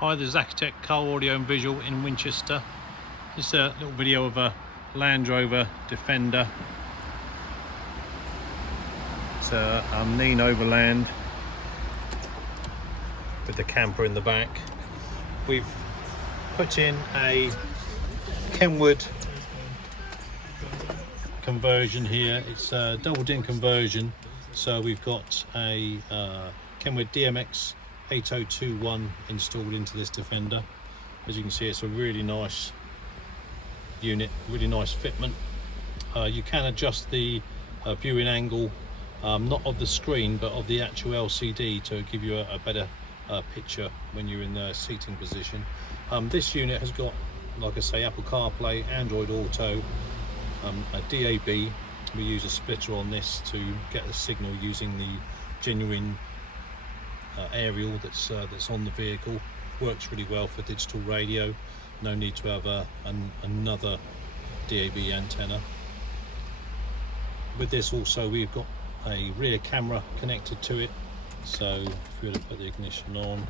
Hi, this is Accutek Car Audio and Visual in Winchester. This is a little video of a Land Rover Defender. It's a Neen Overland with the camper in the back. We've put in a KENWOOD conversion here. It's a double DIN conversion, so we've got a KENWOOD DMX8021 installed into this Defender. As you can see, it's a really nice unit, really nice fitment. You can adjust the viewing angle, not of the screen but of the actual LCD, to give you a better picture when you're in the seating position. This unit has got, like I say, Apple CarPlay, Android Auto, a DAB. We use a splitter on this to get the signal using the genuine aerial that's on the vehicle. Works really well for digital radio. No need to have another DAB antenna. With this also, we've got a rear camera connected to it, so if we were to put the ignition on,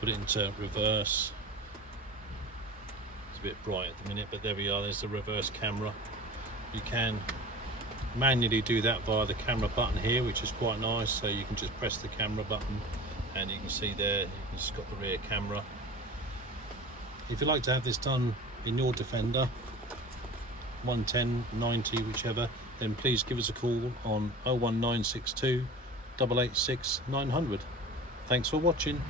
put it into reverse, it's a bit bright at the minute, but there we are, there's the reverse camera. You can manually do that via the camera button here, which is quite nice. So you can just press the camera button and you can see there, you've just got the rear camera. If you'd like to have this done in your Defender, 110, 90, whichever, then please give us a call on 01962 886 900. Thanks for watching.